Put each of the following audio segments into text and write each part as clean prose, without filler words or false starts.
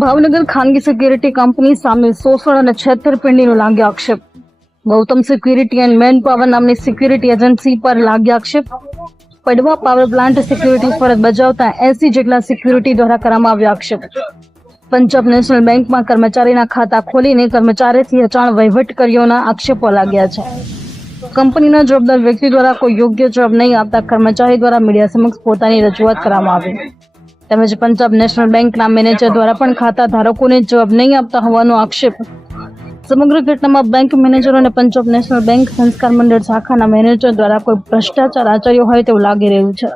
ભાવનગર ખાનગી security company સામે શોષણ અને છેતરપિંડીનો લાગ્યો આક્ષેપ. Gautam security and man power નામની સિક્યુરિટી એજન્સી પર લાગ્યો આક્ષેપ. પડવા પાવર પ્લાન્ટ સિક્યુરિટી ફરજ બજાવતા 80 જેટલા સિક્યુરિટી દ્વારા કરવામાં આવ્યો આક્ષેપ. પંજાબ નેશનલ બેંકમાં કર્મચારીના ખાતા ખોલીને કર્મચારીથી અચાણ વહીવટ કર્યોના આક્ષેપો લાગ્યા છે. કંપનીના જવાબદાર વ્યક્તિ દ્વારા કોઈ યોગ્ય જવાબ નહીં આપતા કર્મચારી દ્વારા મીડિયા સમક્ષ પોતાની રજૂઆત કરવામાં આવી. તેમજ પંજાબ નેશનલ બેંકના મેનેજર દ્વારા પણ ખાતા ધારકોને જવાબ નહીં આપતા હોવાનો આક્ષેપ. સમગ્ર ઘટનામાં બેંક મેનેજરો અને પંજાબ નેશનલ બેંક સંસ્કાર મંડળ શાખાના મેનેજર દ્વારા કોઈ ભ્રષ્ટાચાર આચર્યો હોય તેવું લાગી રહ્યું છે.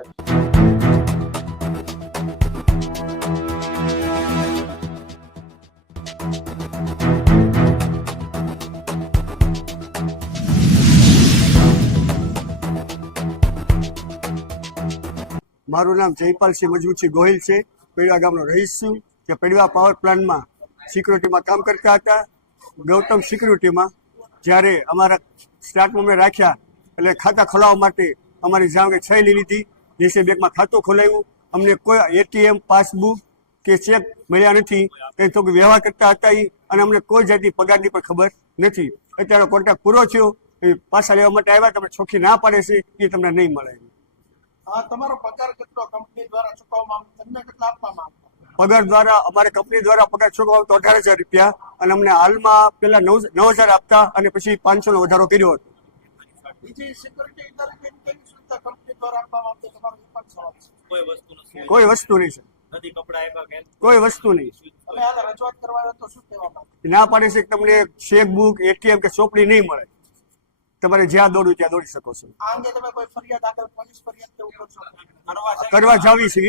મારું નામ જયપાલસિંહ મજબૂતસિંહ ગોહિલ છે. પેડવા ગામનો રહીશ છું. કે પેડવા પાવર પ્લાન્ટમાં સિક્યુરિટીમાં કામ કરતા હતા. ગૌતમ સિક્યુરિટીમાં જ્યારે અમારા સ્ટાર્ટમાં મેં રાખ્યા એટલે ખાતા ખોલાવવા માટે અમારી જાણ સહી લીધી. દેશી બેંકમાં ખાતું ખોલાવ્યું. અમને કોઈ એટીએમ પાસબુક કે ચેક મળ્યા નથી. કંઈ તો વ્યવહાર કરતા હતા અને અમને કોઈ જાતની પગારની પણ ખબર નથી. અત્યારે કોન્ટ્રાક્ટ પૂરો થયો એ પાછા લેવા માટે આવ્યા. તમે ચોખ્ખી ના પાડે છે એ તમને નહીં મળે. તમારો પગાર કેટલો કંપની દ્વારા ચૂકવવામાં આવે, તમને કેટલા આપવામાં આવે? પગાર દ્વારા અમારે કંપની દ્વારા પગાર ચૂકવવામાં તો 18,000 રૂપિયા અને અમને હાલમાં પેલા 9,000 આપતા અને પછી 500 નો વધારો કર્યો હતો. બીજી સિક્યુરિટી તરીકે કેવી સુવિધા કંપની દ્વારા આપવામાં આવતી તમારો એ પણ સવાલ છે. કોઈ વસ્તુ નહીં સર, કોઈ વસ્તુ નહીં. તમે આ રજૂઆત કરવા આવ્યો તો શું કહેવામાં ના પાડે છે કે તમને ચેકબુક એટીએમ કે ચોપડી નહીં મળે. તમારે જ્યાં દોડવું ત્યાં દોડી શકો છો. આ અંગે તમે કોઈ ફરિયાદ આગળ પોલીસ ફરિયાદ કે એવું કરશો? કરવા જાવી છે.